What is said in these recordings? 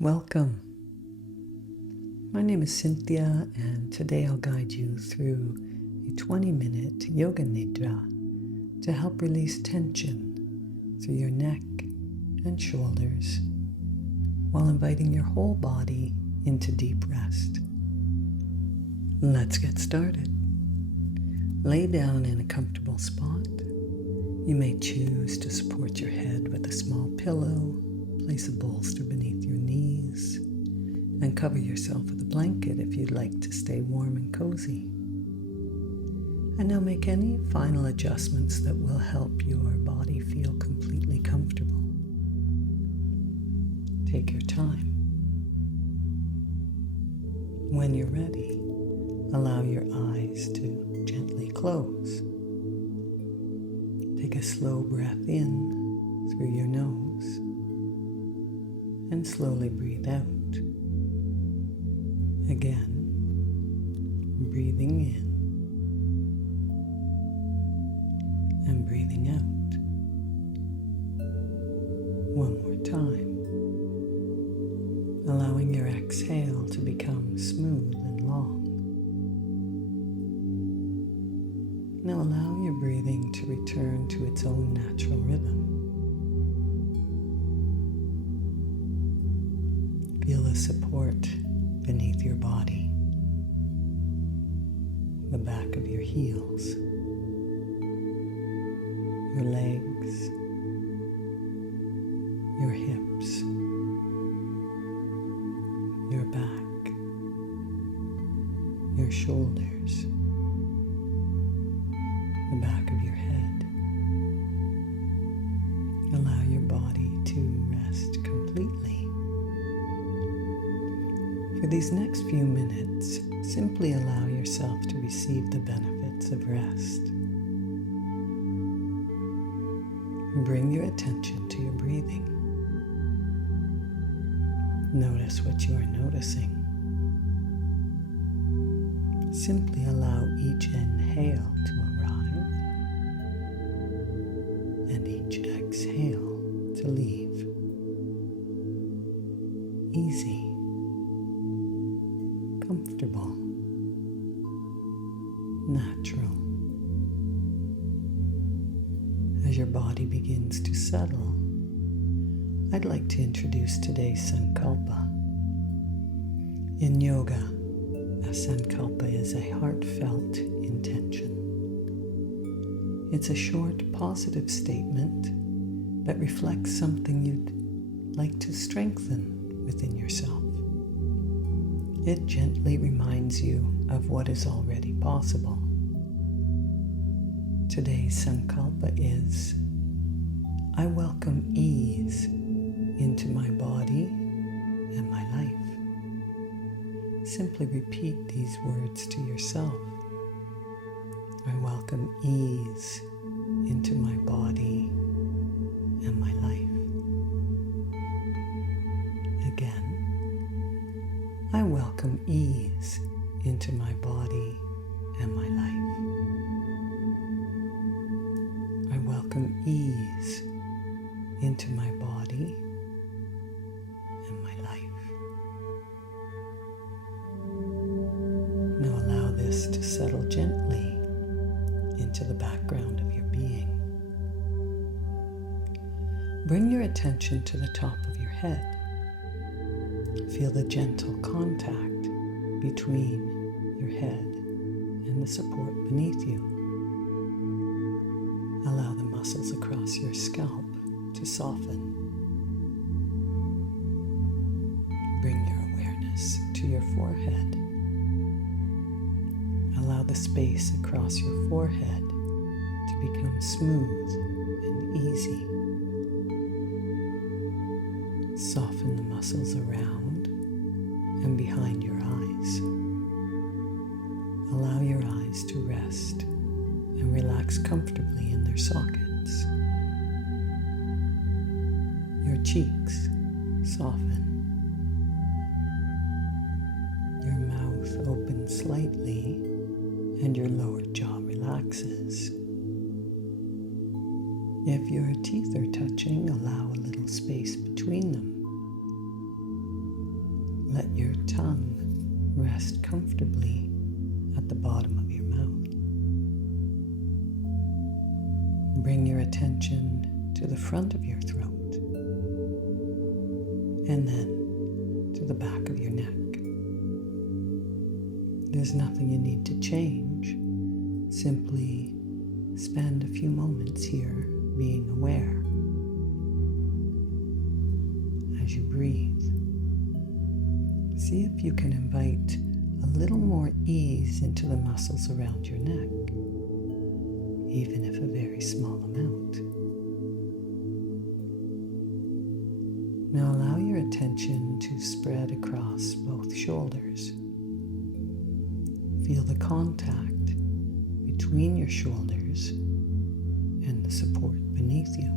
Welcome. My name is Cynthia, and today I'll guide you through a 20-minute Yoga Nidra to help release tension through your neck and shoulders while inviting your whole body into deep rest. Let's get started. Lay down in a comfortable spot. You may choose to support your head with a small pillow, place a bolster beneath your knees, and cover yourself with a blanket if you'd like to stay warm and cozy. And now make any final adjustments that will help your body feel completely comfortable. Take your time. When you're ready, allow your eyes to gently close. Take a slow breath in through your nose and slowly breathe out. Again, breathing in and breathing out. One more time, allowing your exhale to become smooth and long. Now allow your breathing to return to its own natural rhythm. Feel the support beneath your body, the back of your heels, your legs, your hips, your back, your shoulders, the back of your head. Allow your body to rest completely. For these next few minutes, simply allow yourself to receive the benefits of rest. Bring your attention to your breathing. Notice what you are noticing. Simply allow each inhale to arrive and each exhale to leave. Easy. Comfortable, natural. As your body begins to settle, I'd like to introduce today's Sankalpa. In yoga, a Sankalpa is a heartfelt intention. It's a short, positive statement that reflects something you'd like to strengthen within yourself. It gently reminds you of what is already possible. Today's Sankalpa is, I welcome ease into my body and my life. Simply repeat these words to yourself. I welcome ease into my body and my life. Again. I welcome ease into my body and my life. I welcome ease into my body and my life. Now allow this to settle gently into the background of your being. Bring your attention to the top of your head. Feel the gentle contact between your head and the support beneath you. Allow the muscles across your scalp to soften. Bring your awareness to your forehead. Allow the space across your forehead to become smooth and easy. Soften the muscles around and behind your eyes. Allow your eyes to rest and relax comfortably in their sockets. Your cheeks soften. Your mouth opens slightly and your lower jaw relaxes. If your teeth are touching, allow a little space between them. Let your tongue rest comfortably at the bottom of your mouth. Bring your attention to the front of your throat and then to the back of your neck. There's nothing you need to change. Simply spend a few moments here being aware. As you breathe, see if you can invite a little more ease into the muscles around your neck, even if a very small amount. Now allow your attention to spread across both shoulders. Feel the contact between your shoulders and the support beneath you.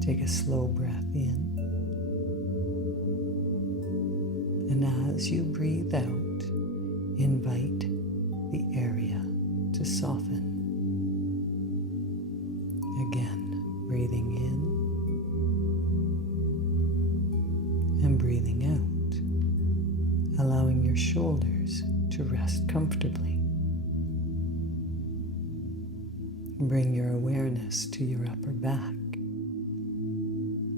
Take a slow breath in, and as you breathe out, invite the area to soften. Again, breathing in and breathing out, allowing your shoulders to rest comfortably. Bring your awareness to your upper back,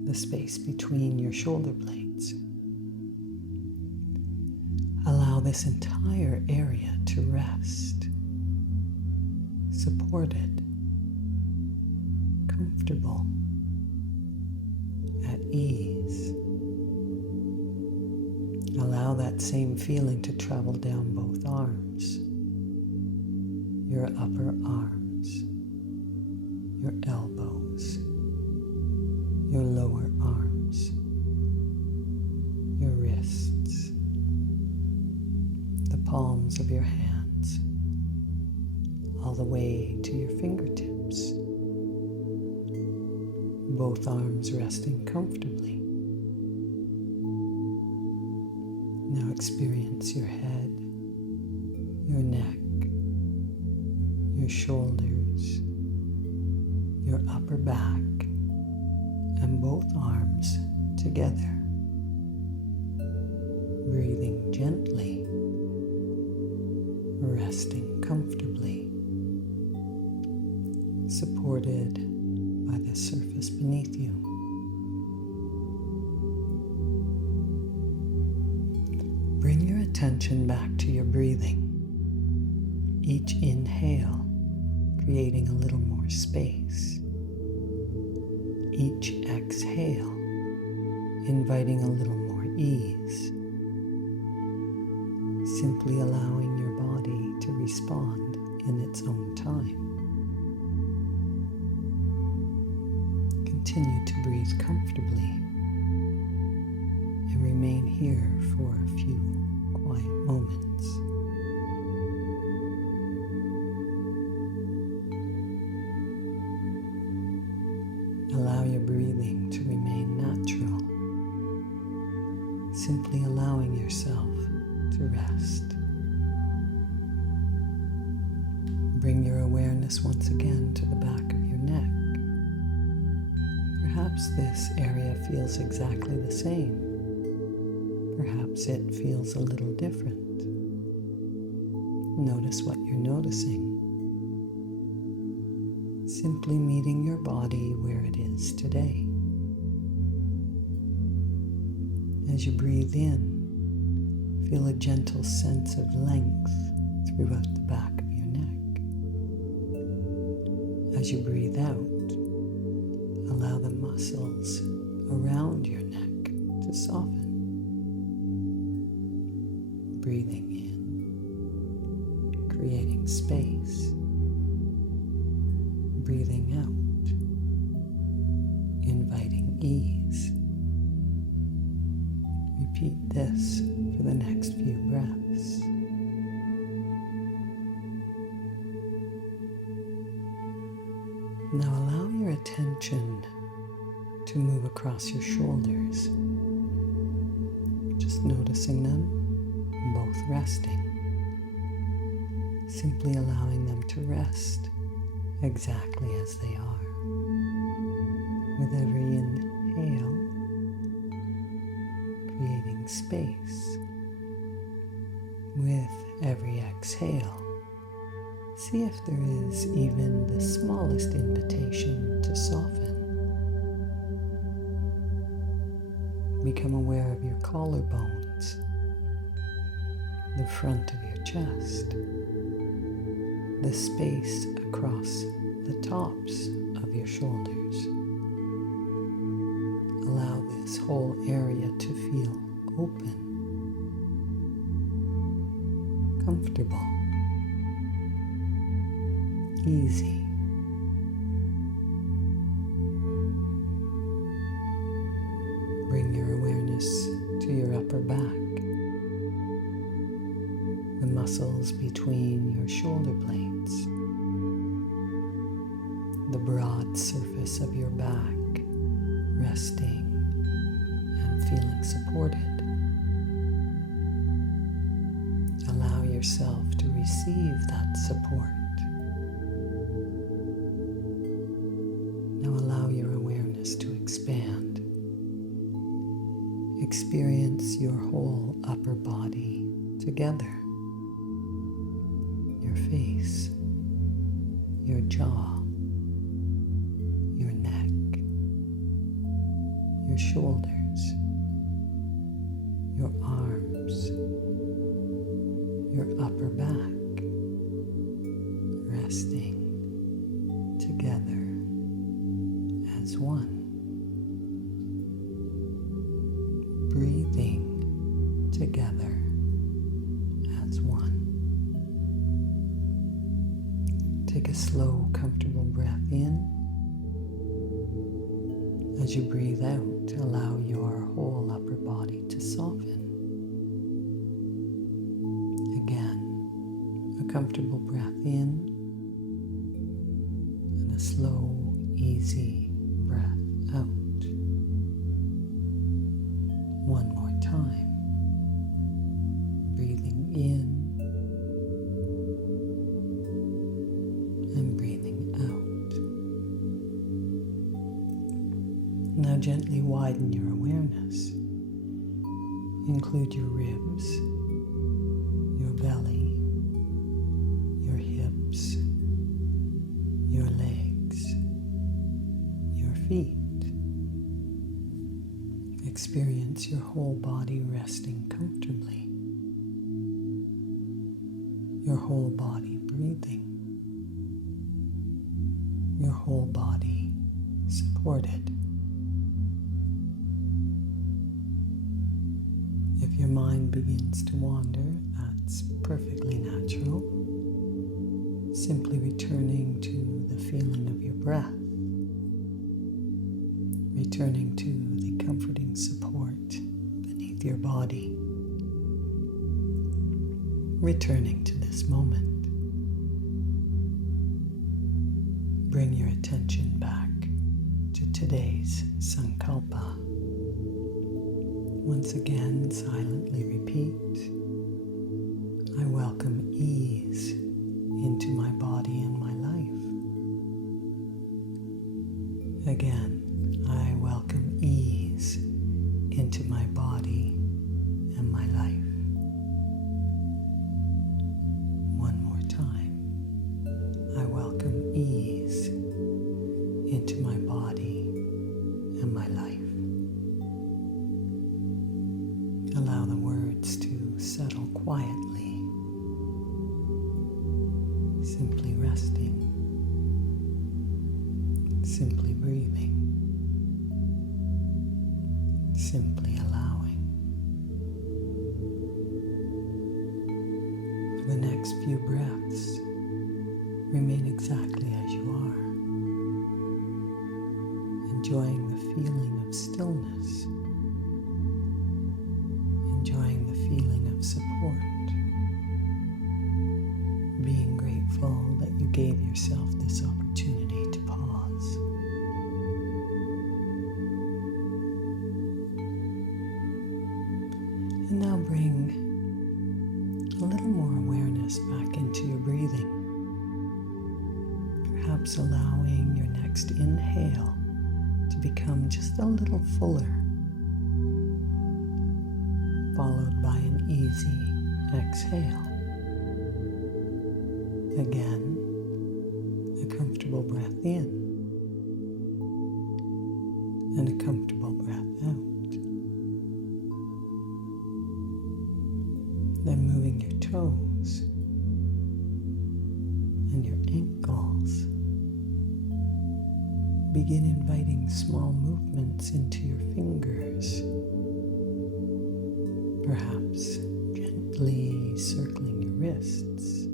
the space between your shoulder blades. Allow this entire area to rest, supported, comfortable, at ease. Allow that same feeling to travel down both arms, your upper arms, your elbows, your lower arms, your wrists, the palms of your hands, all the way to your fingertips. Both arms resting comfortably. Now experience your head, your neck, your shoulders, your upper back, and both arms together. Breathing gently, resting comfortably, supported by the surface beneath you. Bring your attention back to your breathing. Each inhale, creating a little more space. Each exhale, inviting a little more ease. Simply allowing your body to respond in its own time. Continue to breathe comfortably and remain here for a few quiet moments. Allow your breathing to remain natural, simply allowing yourself to rest. Bring your awareness once again to the back of your neck. Perhaps this area feels exactly the same. Perhaps it feels a little different. Notice what you're noticing. Simply meeting your body where it is today. As you breathe in, feel a gentle sense of length throughout the back of your neck. As you breathe out, allow the muscles around your neck to soften. Breathing in, creating space. Breathing out, inviting ease. Repeat this for the next few breaths. Now allow your attention to move across your shoulders, just noticing them, both resting. Simply allowing them to rest exactly as they are. With every inhale, creating space. With every exhale, see if there is even the smallest invitation to soften. Become aware of your collarbones, the front of your chest, the space across the tops of your shoulders. Allow this whole area to feel open, comfortable, easy. Bring your awareness to your upper back, the muscles between your shoulder blades, the broad surface of your back resting and feeling supported. Allow yourself to receive that support. Now allow your awareness to expand. Experience your whole upper body together. Your face, your jaw, your neck, your shoulders, your arms, your upper back, resting together as one. Breathing together as one. Take a slow, comfortable breath in. As you breathe out, allow your whole upper body to soften. Again, a comfortable breath in and a slow, easy breath out. One more time. Breathing in and breathing out. Now gently widen your awareness. Include your ribs, your belly, your hips, your legs, your feet. Experience your whole body resting comfortably, your whole body breathing, your whole body supported. If your mind begins to wander, that's perfectly natural. Simply returning to the feeling of your breath, returning to the comforting support beneath your body, returning to this moment. Bring your attention back to today's Sankalpa. Once again, silently repeat, I welcome ease into my body and my life. Again, I welcome ease into my body and my life. One more time. I welcome ease into my body and my life. Allow the words to settle quietly, simply resting, simply breathing, simply allowing. For the next few breaths, remain exactly as you are, enjoying the feeling of stillness, enjoying the feeling of support, being grateful that you gave yourself this opportunity to pause. And now bring a little more awareness back into your breathing, perhaps allowing your next inhale to become just a little fuller, followed by an easy exhale. Again, a comfortable breath in and a comfortable breath out. Then moving your toes and your ankles. Begin inviting small movements into your fingers, perhaps gently circling your wrists.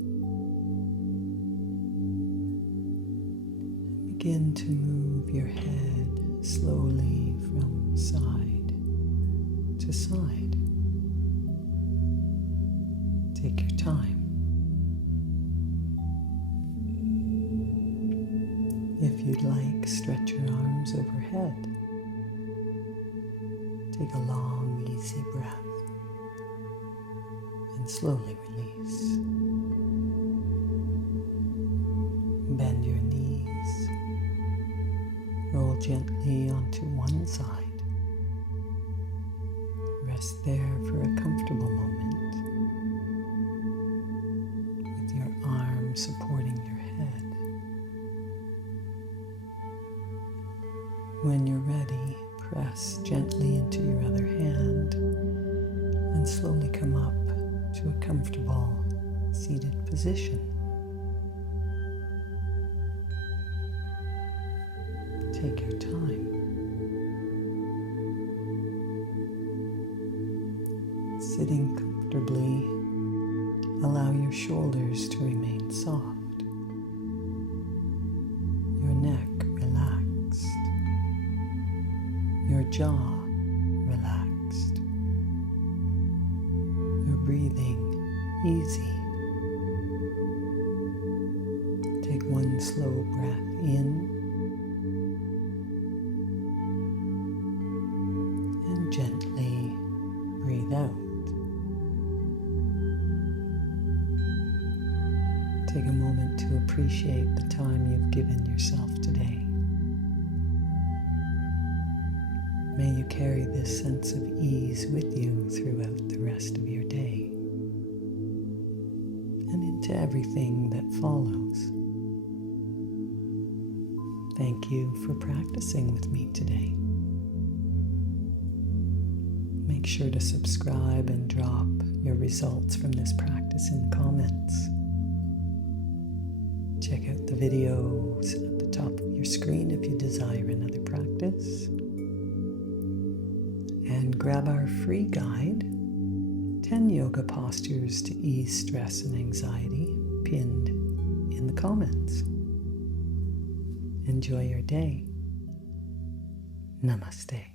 Begin to move your head slowly from side to side. Take your time. If you'd like, stretch your arms overhead. Take a long, easy breath and slowly release. Bend your knees. Roll gently onto one side. Rest there for a comfortable moment with your arm supporting your head. When you're ready, press gently into your other hand and slowly come up to a comfortable seated position. Take your time. Sitting comfortably, allow your shoulders to remain soft, your neck relaxed, your jaw relaxed, your breathing easy. Take one slow breath in and gently breathe out. Take a moment to appreciate the time you've given yourself today. May you carry this sense of ease with you throughout the rest of your day and into everything that follows. Thank you for practicing with me today. Make sure to subscribe and drop your results from this practice in the comments. Check out the videos at the top of your screen if you desire another practice. And grab our free guide, 10 yoga postures to ease stress and anxiety, pinned in the comments. Enjoy your day. Namaste.